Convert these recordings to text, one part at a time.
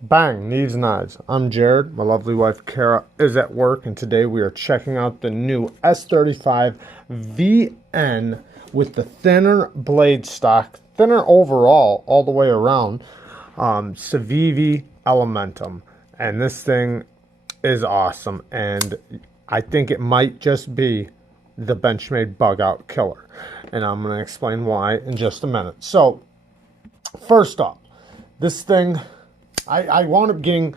Bang, Neeves Knives. I'm Jared. My lovely wife Kara is at work, and today we are checking out the new S35vn with the thinner blade stock, thinner overall, all the way around, Civivi Elementum. And this thing is awesome, and I think it might just be the Benchmade bug out killer. And I'm going to explain why in just a minute. So, first off, this thing, I wound up getting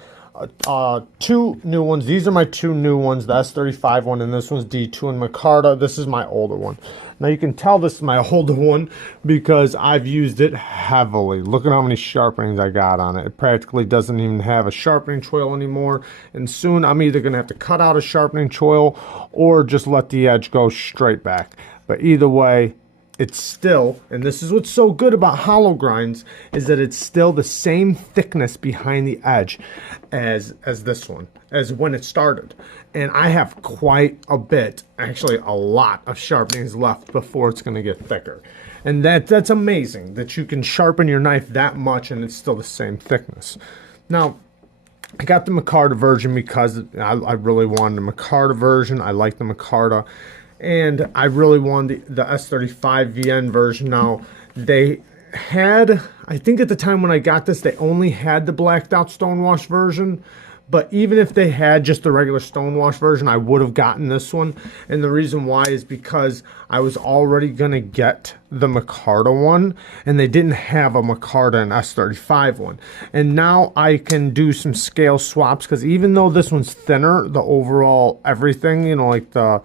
two new ones. These are my two new ones, the S35 one, and this one's D2 and Micarta. This is my older one. Now you can tell this is my older one because I've used it heavily. Look at how many sharpenings I got on it. It practically doesn't even have a sharpening choil anymore. And soon I'm either going to have to cut out a sharpening choil or just let the edge go straight back. But either way, it's still, and this is what's so good about hollow grinds, is that it's still the same thickness behind the edge as this one, as when it started. And I have quite a bit, actually a lot of sharpenings left before it's going to get thicker. And that's amazing that you can sharpen your knife that much and it's still the same thickness. Now, I got the Micarta version because I really wanted the Micarta version. I like the Micarta. And I really wanted the S35vn version. Now, they had, I think at the time when I got this, they only had the blacked out stonewash version. But even if they had just the regular stonewash version, I would have gotten this one. And the reason why is because I was already going to get the Micarta one, and they didn't have a Micarta and S35 one. And now I can do some scale swaps, because even though this one's thinner, the overall everything, you know, like the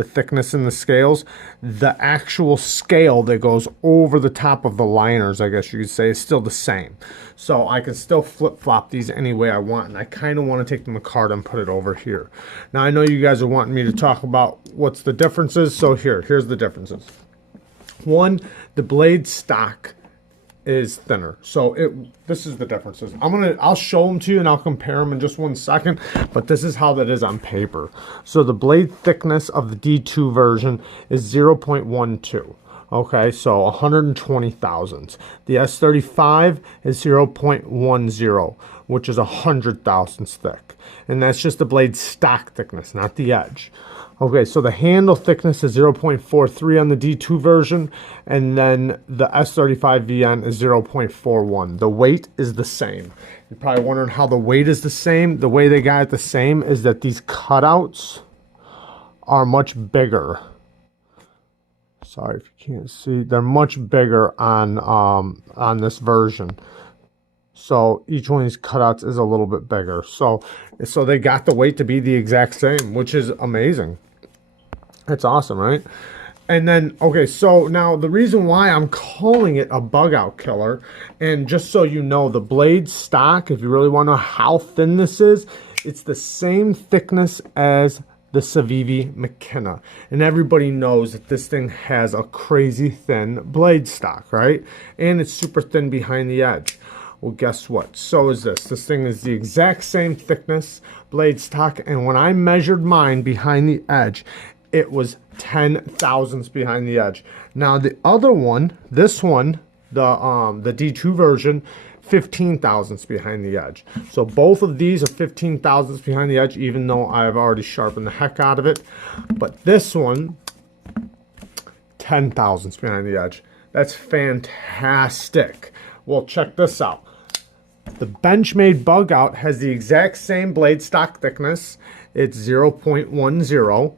thickness in the scales, the actual scale that goes over the top of the liners, I guess you could say, is still the same. So I can still flip-flop these any way I want, and I kind of want to take the Micarta and put it over here. Now, I know you guys are wanting me to talk about what's the differences, so here's the differences. One, the blade stock is thinner. So this is the differences. I'll show them to you and I'll compare them in just 1 second, but this is how that is on paper. So the blade thickness of the D2 version is 0.12. Okay, so 120 thousandths. The S35 is 0.10, which is 100 thousandths thick. And that's just the blade stock thickness, not the edge. Okay, so the handle thickness is 0.43 on the D2 version, and then the S35vn is 0.41. The weight is the same. You're probably wondering how the weight is the same. The way they got it the same is that these cutouts are much bigger. Sorry if you can't see. They're much bigger on this version. So each one of these cutouts is a little bit bigger. So they got the weight to be the exact same, which is amazing. It's awesome, right? And then, okay, so now the reason why I'm calling it a bug out killer, and just so you know, the blade stock, if you really want to know how thin this is, it's the same thickness as the Civivi McKenna. And everybody knows that this thing has a crazy thin blade stock, right? And it's super thin behind the edge. Well, guess what? So is this. This thing is the exact same thickness, blade stock, and when I measured mine behind the edge, it was 10 thousandths behind the edge. Now the other one, this one, the D2 version, 15 thousandths behind the edge. So both of these are 15 thousandths behind the edge, even though I've already sharpened the heck out of it. But this one, 10 thousandths behind the edge. That's fantastic. Well, check this out. The Benchmade bug out has the exact same blade stock thickness. It's 0.10.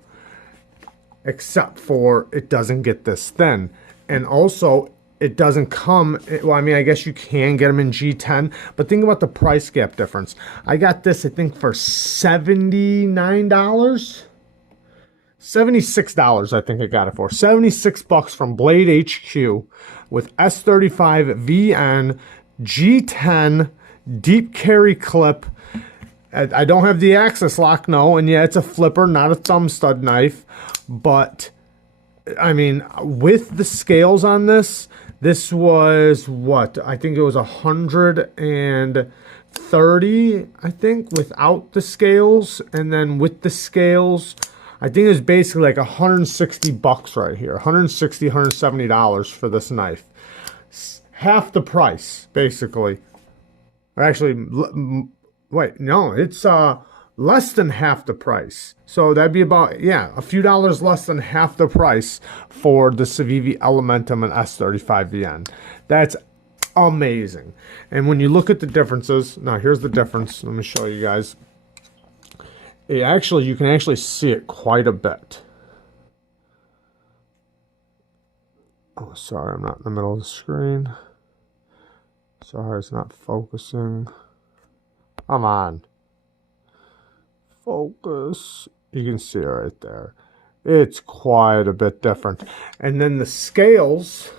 Except for it doesn't get this thin. And also, it doesn't come, well, I mean, I guess you can get them in G10, but think about the price gap difference. I got this, I think, for $79? $76, I think I got it for. 76 bucks from Blade HQ with S35vn G10 deep carry clip. I don't have the access lock, no, and yeah, it's a flipper, not a thumb stud knife, but I mean, with the scales on this, this was what? I think it was 130, I think, without the scales, and then with the scales, I think it was basically like 160 bucks right here, 160, $170 for this knife. Half the price, basically. Or actually, wait, no, it's less than half the price. So that'd be about, yeah, a few dollars less than half the price for the Civivi Elementum and S35vn. That's amazing. And when you look at the differences, now here's the difference. Let me show you guys. You can actually see it quite a bit. Oh, sorry, I'm not in the middle of the screen. Sorry, it's not focusing. Come on. Focus. You can see it right there. It's quite a bit different. And then the scales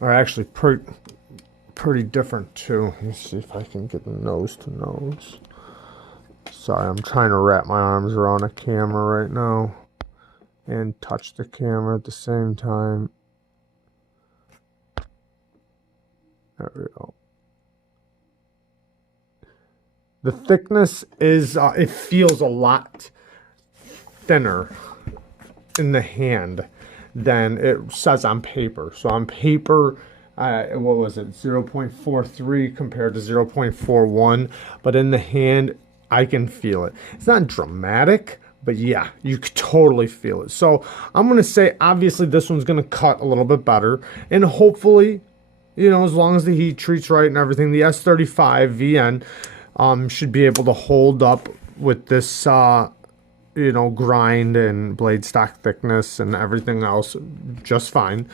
are actually pretty different too. Let me see if I can get nose to nose. Sorry, I'm trying to wrap my arms around a camera right now and touch the camera at the same time. There we go. The thickness is, it feels a lot thinner in the hand than it says on paper. So on paper, what was it, 0.43 compared to 0.41, but in the hand, I can feel it. It's not dramatic, but yeah, you could totally feel it. So I'm going to say, obviously, this one's going to cut a little bit better, and hopefully, you know, as long as the heat treats right and everything, the S35vn should be able to hold up with this, you know, grind and blade stock thickness and everything else just fine.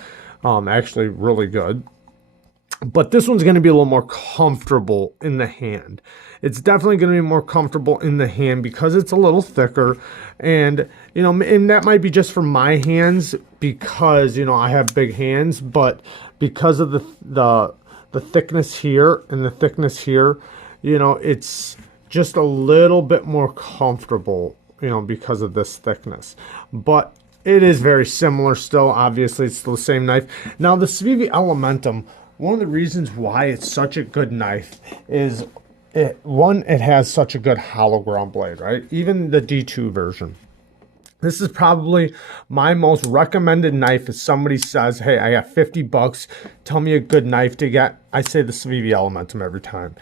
Actually really good. But this one's going to be a little more comfortable in the hand. It's definitely going to be more comfortable in the hand because it's a little thicker. And, you know, and that might be just for my hands because, you know, I have big hands. But because of the thickness here and the thickness here, you know, it's just a little bit more comfortable, you know, because of this thickness. But it is very similar still. Obviously, it's still the same knife. Now, the Civivi Elementum, one of the reasons why it's such a good knife is, it has such a good hollow ground blade, right? Even the D2 version. This is probably my most recommended knife if somebody says, hey, I got 50 bucks, tell me a good knife to get. I say the Civivi Elementum every time.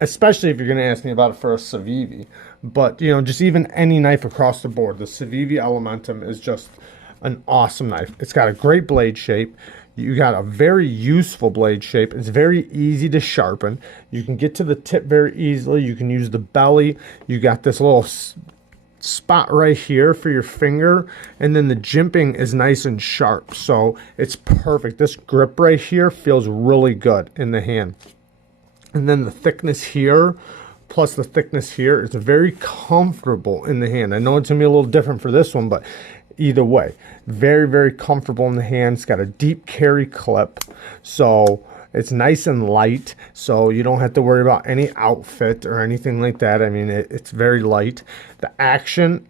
Especially if you're going to ask me about it for a Civivi. But, you know, just even any knife across the board, the Civivi Elementum is just an awesome knife. It's got a great blade shape. You got a very useful blade shape. It's very easy to sharpen. You can get to the tip very easily. You can use the belly. You got this little spot right here for your finger, and then the jimping is nice and sharp, so it's perfect. This grip right here feels really good in the hand. And then the thickness here, plus the thickness here, it's very comfortable in the hand. I know it's going to be a little different for this one, but either way, very, very comfortable in the hand. It's got a deep carry clip, so it's nice and light, so you don't have to worry about any outfit or anything like that. I mean, it's very light. The action,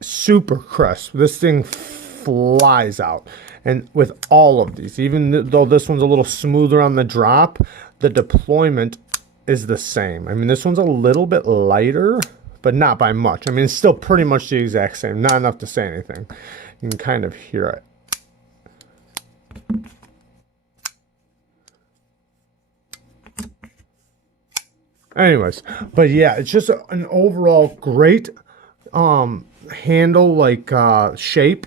super crisp. This thing flies out. And with all of these, even though this one's a little smoother on the drop, the deployment is the same. I mean, this one's a little bit lighter, but not by much. I mean, it's still pretty much the exact same. Not enough to say anything. You can kind of hear it. Anyways, but yeah, it's just an overall great handle, like shape,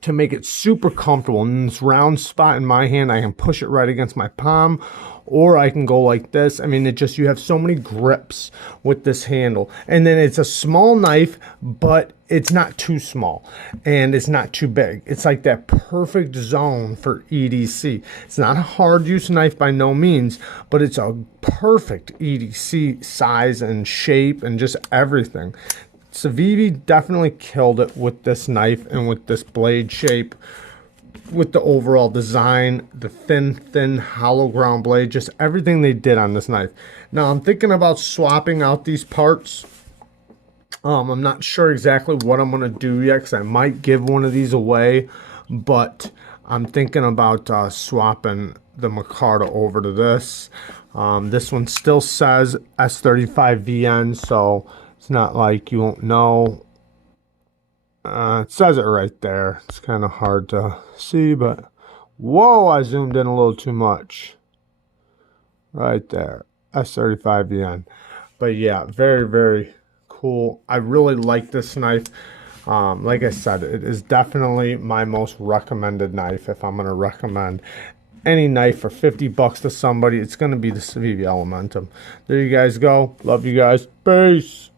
to make it super comfortable. In this round spot in my hand, I can push it right against my palm, or I can go like this. I mean, you have so many grips with this handle. And then it's a small knife, but it's not too small and it's not too big. It's like that perfect zone for EDC. It's not a hard use knife by no means, but it's a perfect EDC size and shape and just everything. Civivi definitely killed it with this knife and with this blade shape, with the overall design, the thin hollow ground blade, just everything they did on this knife. Now I'm thinking about swapping out these parts. I'm not sure exactly what I'm going to do yet, because I might give one of these away, but I'm thinking about swapping the Micarta over to this. This one still says S35vn, so it's not like you won't know. It says it right there. It's kind of hard to see, but whoa, I zoomed in a little too much. right there. S35vn. But yeah, very, very cool. I really like this knife. Like I said, it is definitely my most recommended knife. If I'm going to recommend any knife for 50 bucks to somebody, it's going to be the Civivi Elementum. There you guys go. Love you guys. Peace.